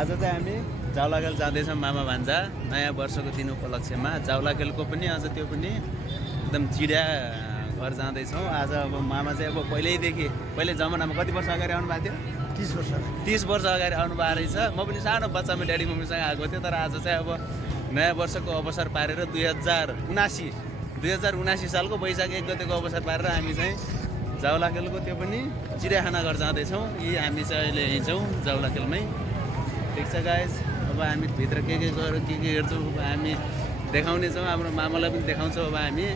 आज चाहिँ हामी जाउलाखेल जाँदैछौँ मामा भान्जा नयाँ वर्षको दिन उपलक्ष्यमा। जाउलाखेलको पनि अझ त्यो पनि एकदम चिडिया घर जाँदैछौँ आज। अब मामा चाहिँ अब पहिले जमानामा कति वर्ष अगाडि आउनु भएको थियो? 30 वर्ष अगाडि आउनु भएको रहेछ। म पनि सानो बच्चामा ड्याडी मम्मीसँग आएको थिएँ। तर आज चाहिँ अब नयाँ वर्षको अवसर पारेर 2079 सालको वैशाख 1 गतेको अवसर पारेर हामी चाहिँ जाउलाखेलको त्यो पनि चिडियाखाना घर जाँदैछौँ। यी हामी चाहिँ अहिले यहीँ छौँ जाउलाखेलमै। ठिक छ गाइज, अब हामी भित्र के हेर्छौँ अब हामी देखाउनेछौँ, हाम्रो मामालाई पनि देखाउँछौँ। अब हामी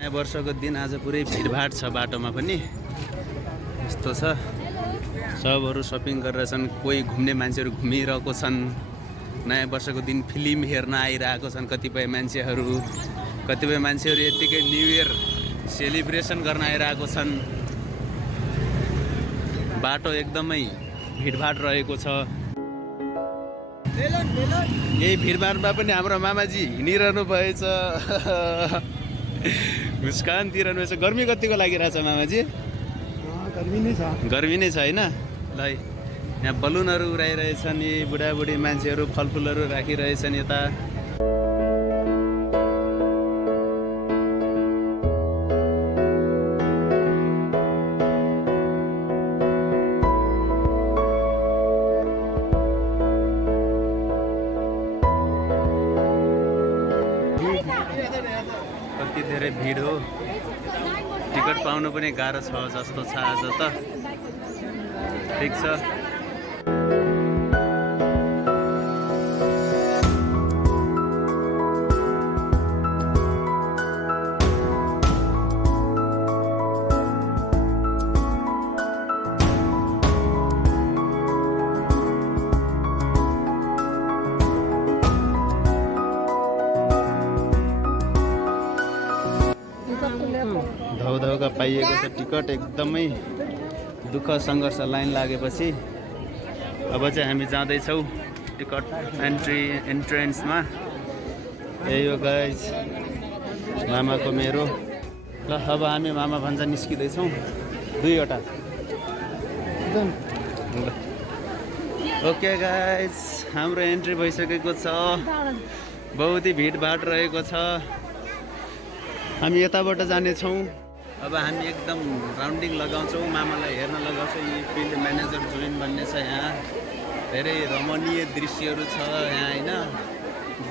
नयाँ वर्षको दिन आज पुरै भिडभाड छ बाटोमा पनि यस्तो छ। सबहरू सपिङ गरेर छन्, कोही घुम्ने मान्छेहरू घुमिरहेको छन्। नयाँ वर्षको दिन फिल्म हेर्न आइरहेको छन् कतिपय मान्छेहरू यत्तिकै न्यु इयर सेलिब्रेसन गर्न आइरहेको छन्। बाटो एकदमै भिडभाड रहेको छ। यही भिडभाडमा पनि हाम्रो मामाजी हिँडिरहनु भएछ, मुस्कान दिइरहनु भएछ। गर्मी कतिको लागिरहेछ मामाजी? गर्मी नै छ होइन? ल यहाँ बलुनहरू उडाइरहेछन्, यी बुढाबुढी मान्छेहरू फलफुलहरू राखिरहेछन् यता। कति धेरै भिड हो, टिकट पाउनु पनि गाह्रो छ जस्तो छ आज त। ठिक छ, धौधौका पाइएको छ टिकट। एकदमै दुःख सङ्घर्ष लाइन लागेपछि अब चाहिँ हामी जाँदैछौँ टिकट एन्ट्रेन्समा। यही हो गाइज मामाको मेरो। ल अब हामी मामा भान्जा निस्किँदैछौँ 2वटा। ओके गाइज, हाम्रो एन्ट्री भइसकेको छ। बहुतै भिडभाड रहेको छ। हामी यताबाट जानेछौँ। अब हामी एकदम राउन्डिङ लगाउँछौँ, मामालाई हेर्न लगाउँछौँ। यी फिल्ड म्यानेजर जोइन भन्ने छ यहाँ। धेरै रमणीय दृश्यहरू छ यहाँ होइन,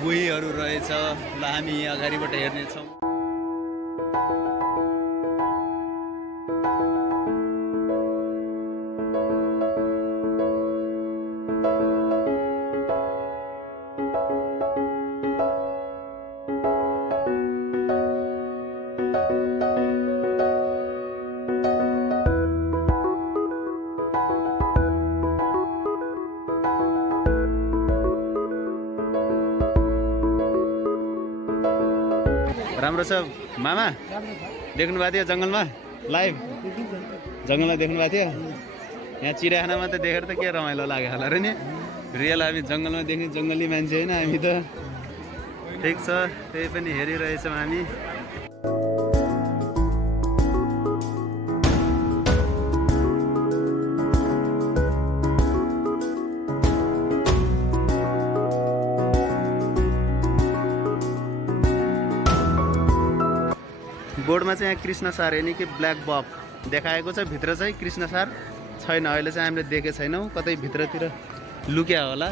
गुहीहरू रहेछ। ल हामी यहाँ अगाडिबाट हेर्नेछौँ। राम्रो छ मामा, देख्नु भएको थियो जङ्गलमा लाइभ? जङ्गलमा देख्नु भएको थियो? यहाँ चिडियाखानामा त देखेर त के रमाइलो लाग्यो होला र नि। रियल हामी जङ्गलमा देख्ने जङ्गली मान्छे होइन हामी त। ठिक छ, त्यही पनि हेरिरहेछौँ हामी। बोर्डमा चाहिँ यहाँ कृष्ण सार यानि कि ब्ल्याक बक देखाएको छ। भित्र चाहिँ कृष्ण सार छैन, अहिले चाहिँ हामीले देखेको छैनौँ। कतै भित्रतिर लुक्या होला।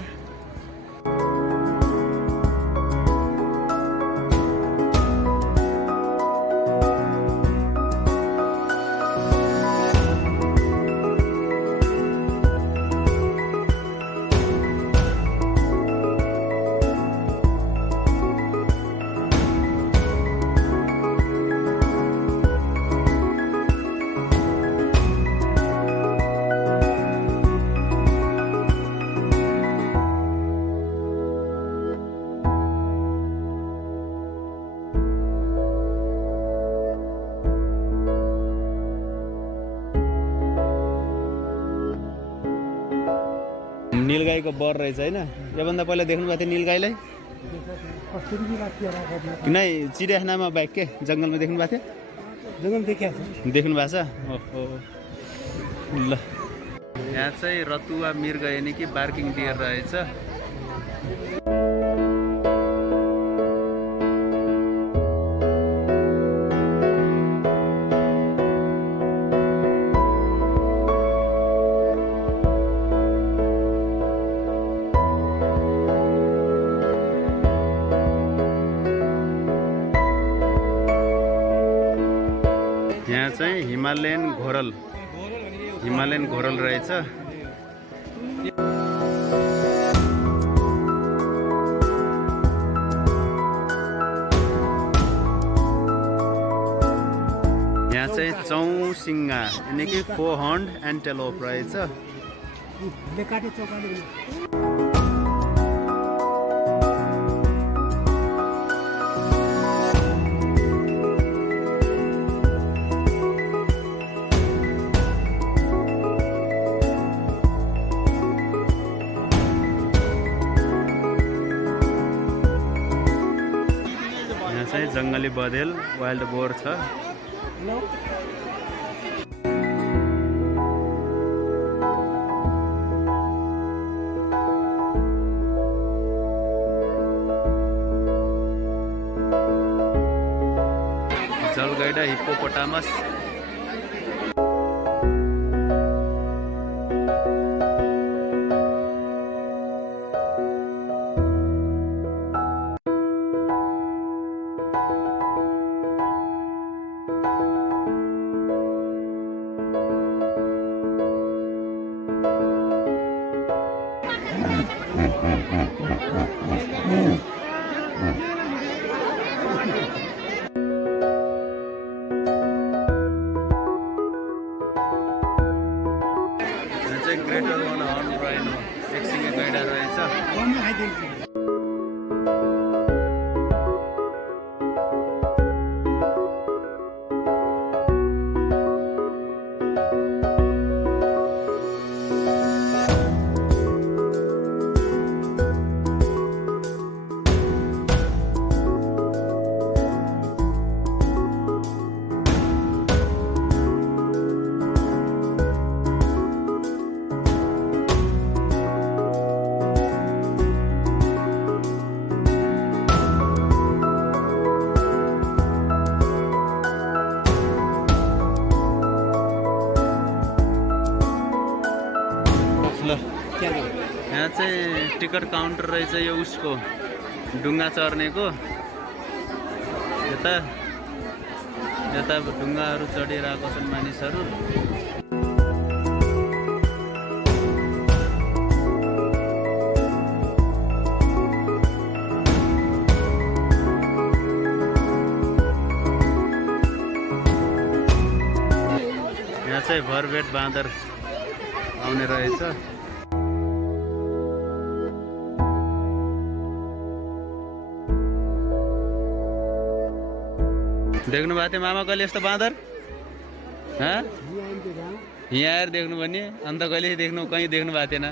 नीलगाईको बर रहेछ होइन? योभन्दा पहिला देख्नु भएको थियो नीलगाईलाई? नै चिडियाखानामा बाहेक के जङ्गलमा देख्नु भएको थियो? जङ्गल देख्नु भएको छ? ओहो ल यहाँ चाहिँ रतुवा मृग यानि कि बार्किङ डियर रहेछ। यहाँ चाहिँ हिमालयन घोरल रहेछ। यहाँ चाहिँ चौसिङ्गा यानि कि 4 हर्न्ड एन्टेलोप रहेछ। चाहिँ जङ्गली बँदेल वाइल्ड बोर छ। जलगैडा हिप्पोपोटामस। ग्रेटर वन हर्न राइनो एकसिङे गैंडा रहेछ। यहाँ चाहिँ टिकट काउन्टर रहेछ यो उसको ढुङ्गा चढ्नेको। यता ढुङ्गाहरू चढिरहेको छन् मानिसहरू। यहाँ चाहिँ भरपेट बाँदर आउने रहेछ। देख्नु भएको थियो मामा कहिले यस्तो बाँदर? यहाँ आएर देख्नु भने अन्त कहिले देख्नु कहीँ देख्नु भएको थिएन।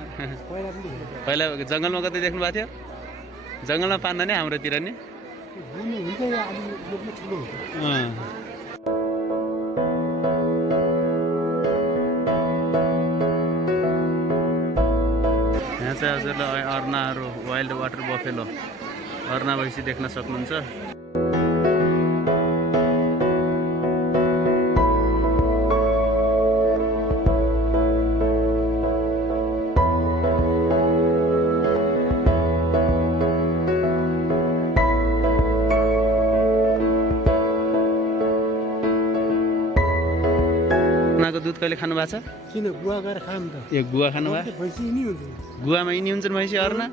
पहिला जङ्गलमा कतै देख्नु भएको थियो? जङ्गलमा पान्दा नि हाम्रोतिर नि। यहाँ चाहिँ हजुरलाई अर्नाहरू वाइल्ड वाटर बफेलो अर्ना भैँसी देख्न सक्नुहुन्छ। दुध कहिले खानु भएको छ? किन गुवा गरेर खाम त? ए गुवा खानु भयो? भैँसी नि हुन्छ। गुवामा यिनी हुन्छन् भैँसी अर्ना?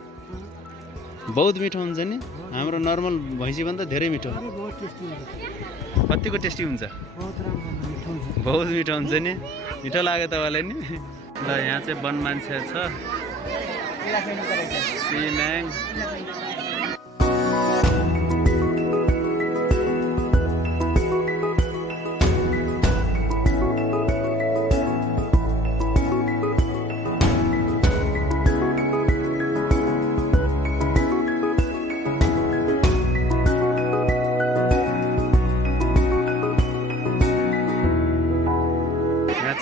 बहुत मिठो हुन्छ नि। हाम्रो नर्मल भैँसी भन्दा धेरै मिठो। बहुत टेस्टी हुन्छ। कतिको टेस्टी हुन्छ? बहुत राम्रो मिठो हुन्छ। बहुत मिठो हुन्छ नि। मिठो लाग्यो तपाईँलाई नि? ल यहाँ चाहिँ वन मान्छे छ। सिम्याङ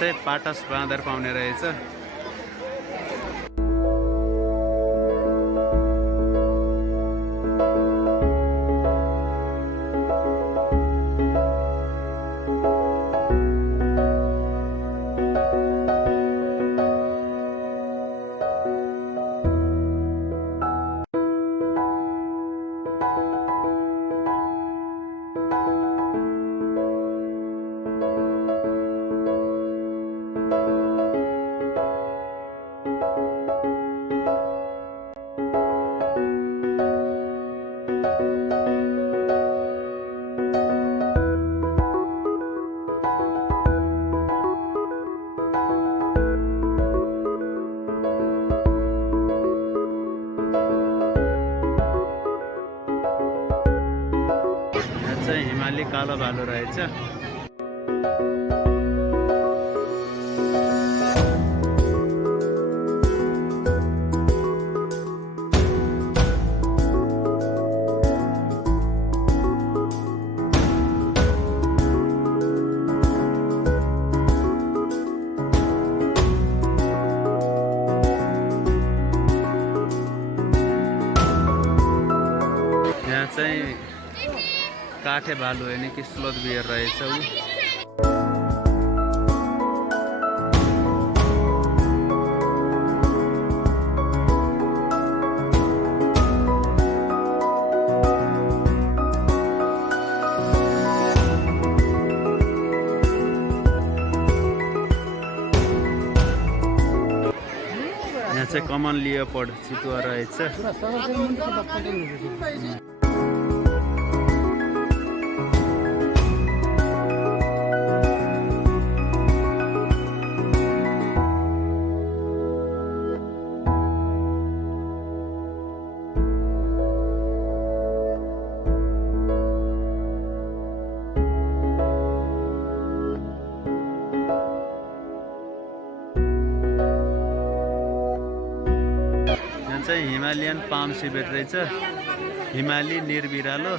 चाहिँ पाटस बाँदर पाउने रहेछ। कालो भालु रहेछ। यहाँ चाहिँ काठे भालु होइन कि स्लोथ बियर रहेछ ऊ। यहाँ चाहिँ कमन लियोपर्ड चितुवा रहेछ। पुरा सरासरी मुन्टो त पक्कै चाहिँ हिमालयन पाम सिबेट रहेछ, हिमाली निरबिरालो।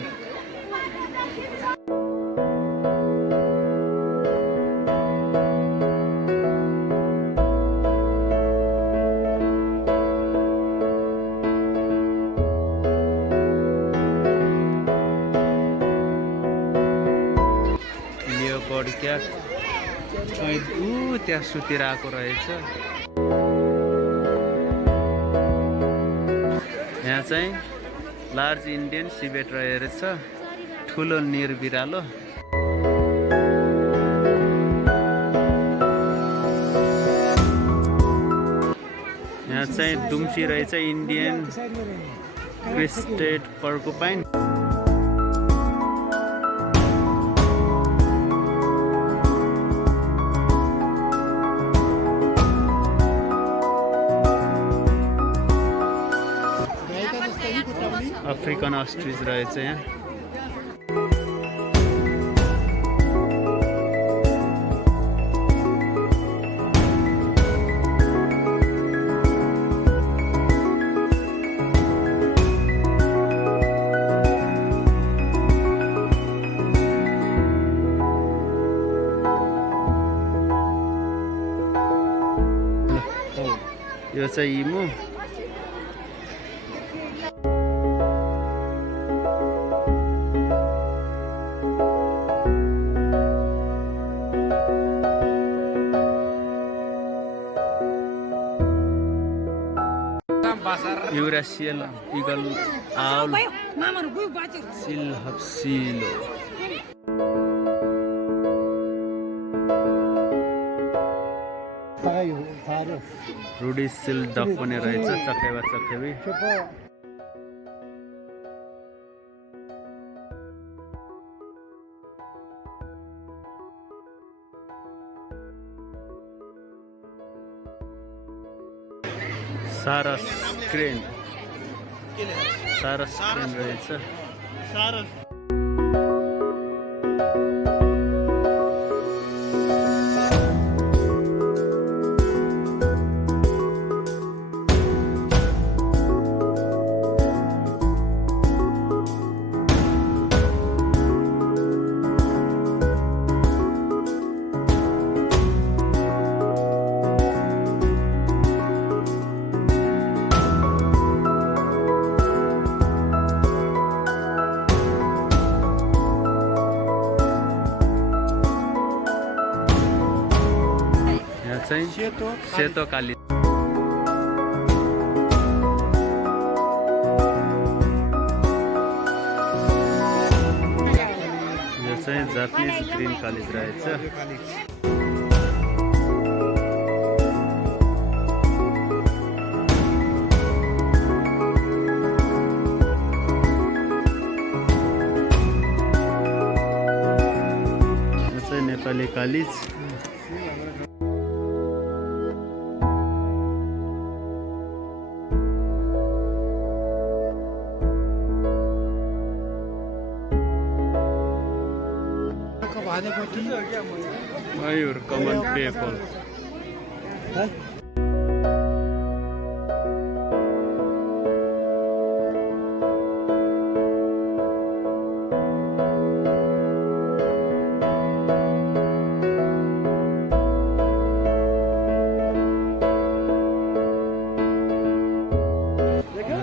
लियोपर्ड क्याट त्यहाँ सुतेर आएको रहेछ। यहाँ चाहिँ लार्ज इन्डियन सिबेट रहेछ, ठुलो निरबिरालो। यहाँ चाहिँ दुम्सी रहेछ, इन्डियन क्रिस्टेड पर्कुपाइन। अफ्रिकन अस्ट्रिच रहेछ यहाँ। यो चाहिँ इमु। युरासियल इगल आउल सिलहप्सिलो। रुडिसिल डक पनि रहेछ, चखेवा चखेवी। सारस क्रेन रहेछ। सेतो काली। यो चाहिँ जापानिज ग्रीन कालिज रहेछ। यो चाहिँ नेपाली कालिज। मयूर कमन पेपल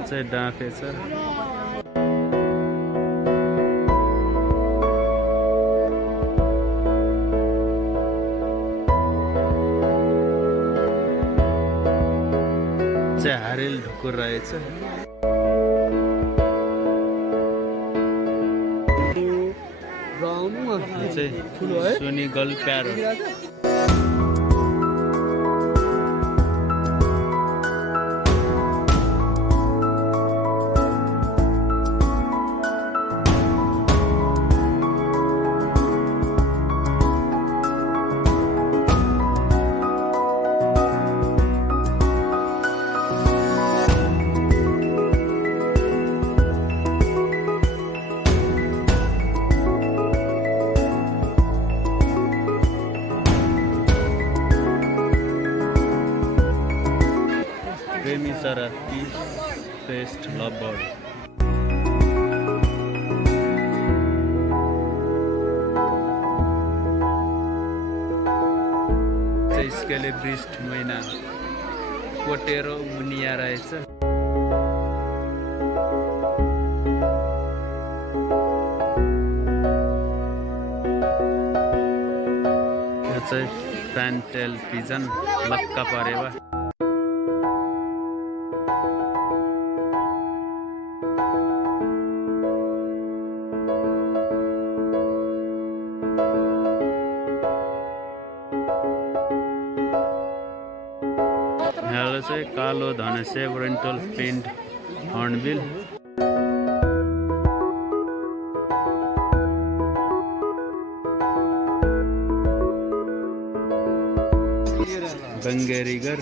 चाहिँ डाँफे छ चाहिँ हारेल ढुकुर रहेछ चाहिँ सुनिगल प्यारो प्रेमी चरा पीस फेस्ट लभ बर्ड चाहिँ स्केलेब्रिस्ट मैना कोटेरो मुनिया रहेछ यो चाहिँ फ्यान्टेल पिजन लक्का परेवा यहाँ चाहिँ कालो धनेशे ओरिएन्टल पेन्ट हर्नबिल बङ्गेरिगर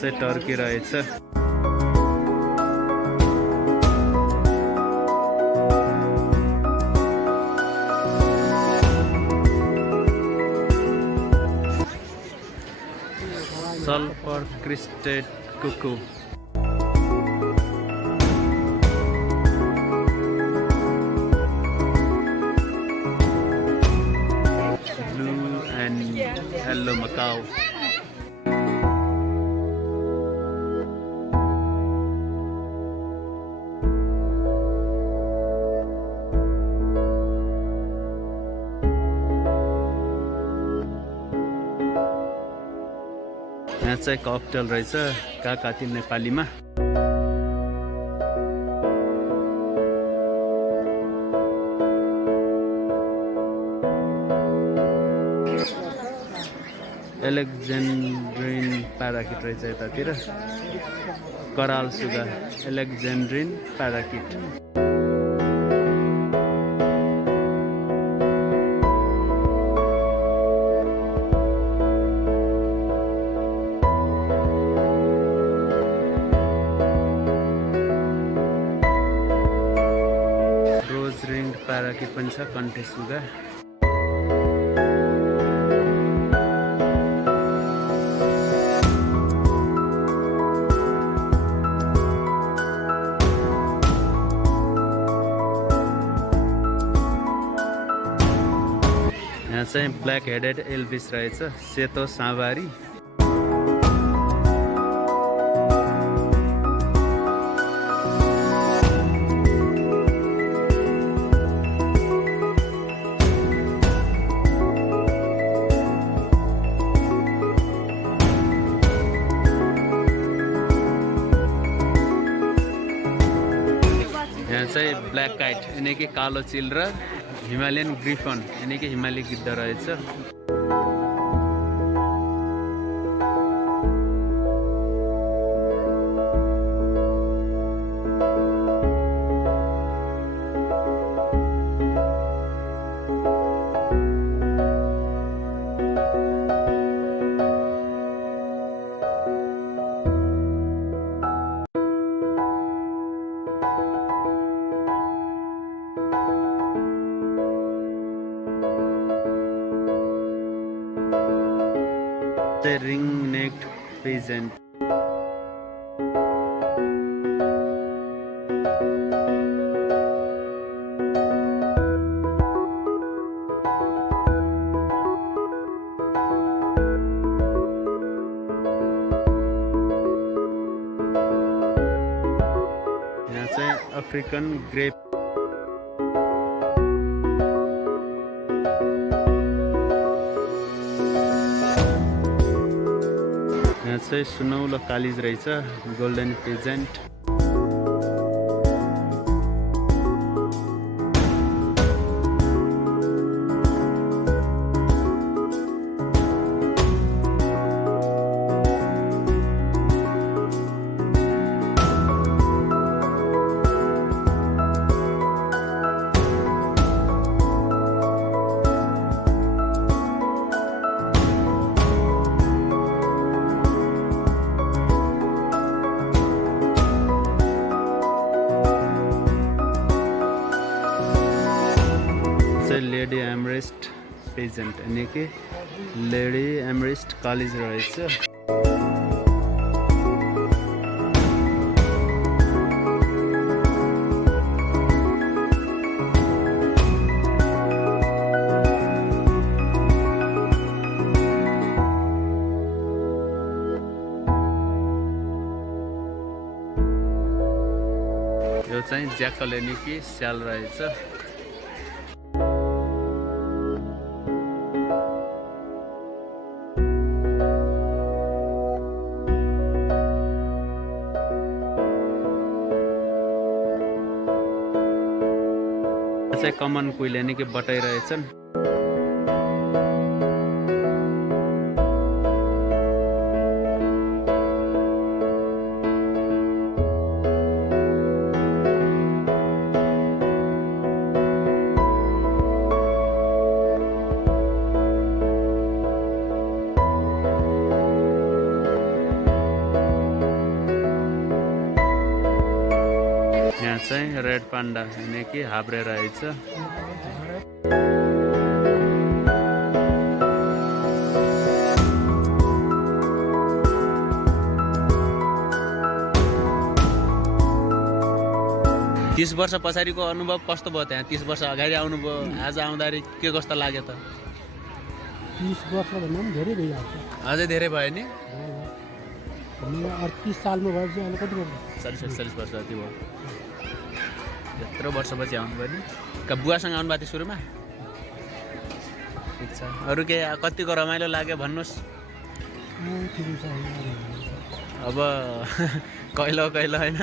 चाहिँ टर्की रहेछ sulphur crested Kuku blue and yellow Macau यहाँ चाहिँ ककटेल रहेछ काकाती नेपालीमा एलेक्जेन्ड्रिन प्याराकिट रहेछ यतातिर कराल सुगा एलेक्जेन्ड्रिन प्याराकिट रिंग प्याराकिट पनि छ कन्ठे सुगा यहाँ चाहिँ ब्ल्याक हेडेड एल्भिस रहेछ सेतो साँबारी चाहिँ ब्ल्याक काइट यानि कि कालो चिल र हिमालयन ग्रिफन यानि कि हिमाली गिद्ध रहेछ। The ring-necked peasant. यहाँ चाहिँ अफ्रिकन ग्रेप। यहाँ चाहिँ सुनौलो कालिज रहेछ, गोल्डन पेजेन्ट। लेडी एमरेस्ट पेजेन्ट यानि कि लेडी एमरेस्ट कलेज रहेछ। यो चाहिँ ज्याकल यानि कि स्याल रहेछ। चाहिँ कमन कुइल यानि कि बटाइरहेछन्। यहाँ चाहिँ रेड पान्डा यानि कि हाब्रे रहेछ। तीस वर्ष पछाडिको अनुभव कस्तो भयो? त्यहाँ 30 वर्ष अगाडि आउनुभयो, आज आउँदाखेरि के कस्तो लाग्यो त? 30 वर्ष भन्दा पनि धेरै भइहाल्छ। अझै धेरै भयो नि? 38 सालमा भएपछि अहिले कति भयो? 40-45 वर्ष जति भयो। यत्रो वर्षपछि आउनुभयो नि? बुवासँग आउनुभएको थियो सुरुमा? ठिक छ। अरू के कतिको रमाइलो लाग्यो भन्नुहोस्? अब कहिलो कहिलो होइन।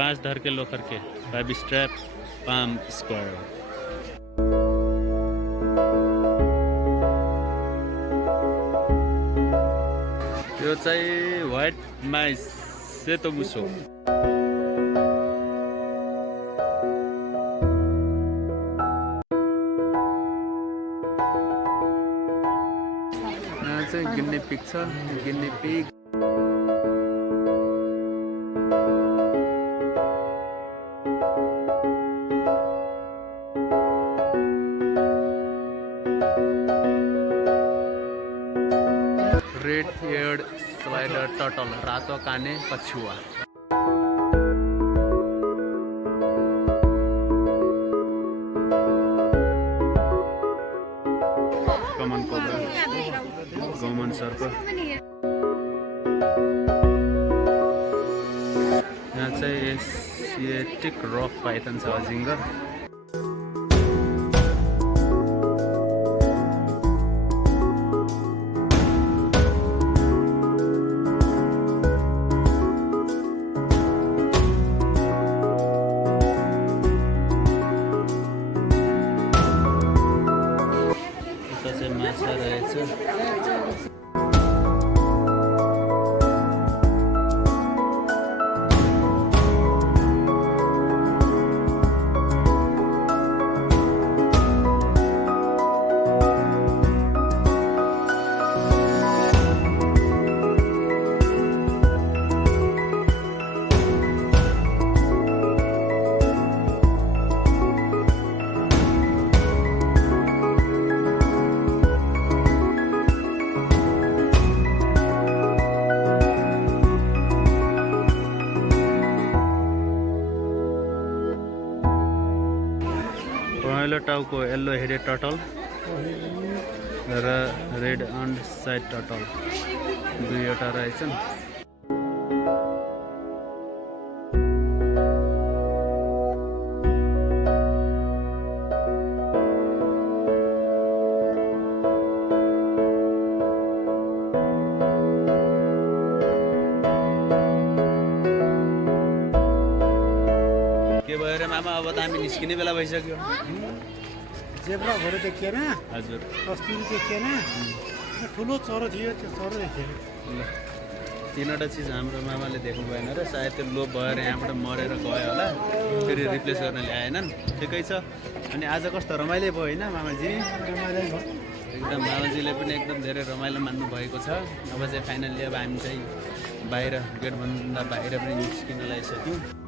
5 धर्के लोखर्के, 5 स्ट्र्याप, पाम स्क्वायर। यो चाहिँ व्हाइट माइस, सेतो मुसो। यहाँ चाहिँ गिन्नी पिग छ, guinea pig. Red haired slider turtle, रातो काने कछुवा। कमन कोब्रा, गौमन सर्प। यहाँ चाहिँ एसियाटिक रक पाइथन छ, अजिङ्गर। पहेँलो टाउको येल्लो हेडेड टर्टल र रेड अन साइड टर्टल दुईवटा रहेछन्। के भयो रे मामा, अब त हामी निस्किने बेला भइसक्यो। जेब्रा घोरो देखिएन, हजुर कस्तुरी देखिएन, ठुलो चरो थियो, त्यो चरो देखिएन। ल तिनवटा चिज हाम्रो मामाले देख्नु भएन र सायद त्यो लोभ भएर यहाँबाट मरेर गयो होला, फेरि रिप्लेस गर्न ल्याएनन्। ठिकै छ। अनि आज कस्तो रमाइलो भयो होइन मामाजी? रमाइलो भयो। एकदम मामाजीले पनि एकदम धेरै रमाइलो मान्नु भएको छ। अब चाहिँ फाइनल्ली अब हामी चाहिँ बाहिर गेटभन्दा बाहिर पनि निस्किन लागिसक्यौँ।